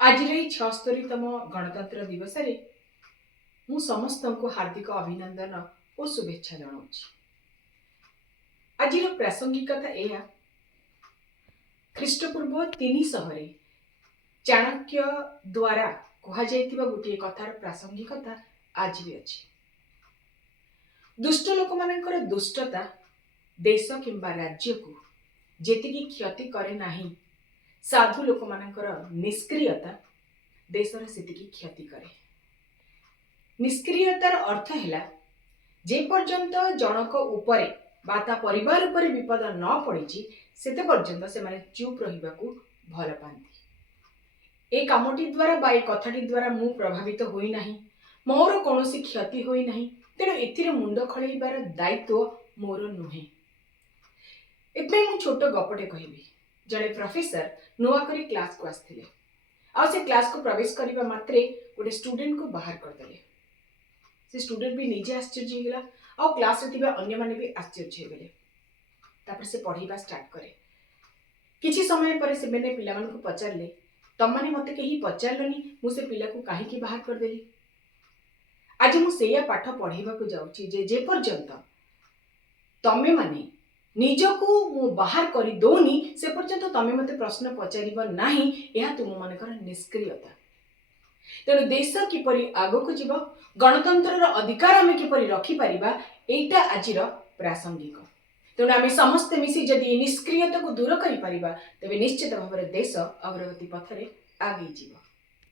आज 76तम गणतंत्र दिवस रे मु समस्त को हार्दिक अभिनंदन और शुभेच्छा जनाऊँ। आज प्रासंगिकता यह ख्रीष्टपूर्व 300 चाणक्य द्वारा कहुवा गोटे कथार प्रासंगिकता आज भी अच्छी। दुष्ट लोक मानकर दुष्टता देश किंबा राज्य को जेतिकी क्षति करे नाही, साधु लोक मानकर निष्क्रियता देशर सेतिकी क्षति करे। निष्क्रियतार अर्थ है जे पर्यंत जनक उपरे बा ता परिवार उपरे विपद न पड़ी सेते पर्यंत से माने चुप रहिबा को भल पाती। ए कामटी द्वारा बा ए कथाटी द्वारा मु प्रभावित होई नाही, मोर कोनोसी क्षति होई नाही, तेणु एथिरे मुंड खळेइबार दायित्व मोर नुहे। एपे मु छोट गपटे कहिबी। जड़े प्रोफेसर नुआ करी क्लास को आस्थिले आ से क्लास को प्रवेश करिबा मात्रे गोटे स्टूडेंट को बाहर कर देले। से स्टूडेंट भी निजे आश्चर्य होगला आ क्लास रे थिबा अन्य माने भी आश्चर्य होगले। तापर से पढ़ाइबा स्टार्ट करे। किछि समय पर से मैंने पिला मन को पचारले, तम माने मते केही पचारलनी मु से पिला को काहे की बाहर कर देली। आज मु सेया पाठ पढ़ाइबा को जाउची जे पर्यंत तमे माने निजको मु बाहर करी दोनी से पर्यंत तमे मते प्रश्न पचारिबा नाही, एहा तुम मानकर निष्क्रियता। तेणु देश किपरि आगो को जीव, गणतंत्र अधिकार आमे किपरि रखि परिबा, एटा आजिर प्रासंगिक। तेणु आमे समस्त मिसी जदि निष्क्रियता को दूर करि परिबा, तबे निश्चित भाବରେ देश अग्रगति पथरे आगे जीव।